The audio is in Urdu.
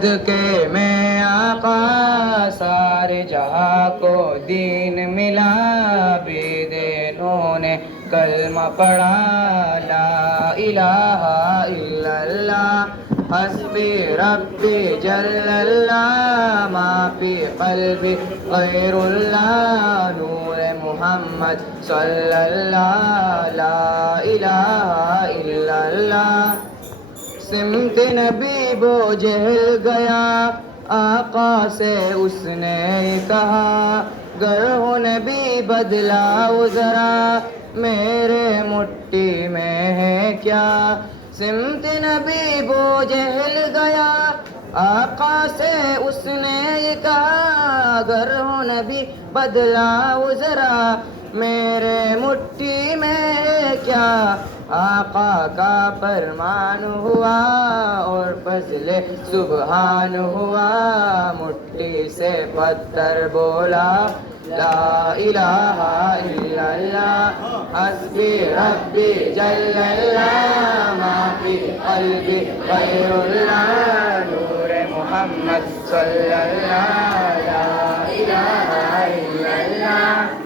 صدقے میں آقا سارے جہاں کو دین ملا، بےدینوں نے کلمہ پڑھا لا الہ الا اللہ حسبی ربی جل اللہ ما فی قلبی غیر اللہ نور محمد صلی اللہ لا الہ الا اللہ۔ سمت نبی بو جہل گیا آقا سے اس نے کہا، گر ہو نبی بدلاؤ ذرا میرے مٹھی میں ہے کیا۔ سمت نبی بو جہل گیا آقا سے اس نے کہا، گر ہو نبی بدلاؤ ذرا میرے مٹھی میں ہے کیا۔ آقا کا فرمان ہوا اور فضل سبحان ہوا، مٹھی سے پتھر بولا لا الہ الا اللہ حسبی ربی جل اللہ ما فی قلبی غیر اللہ نور محمد صلی اللہ لا الہ الا اللہ۔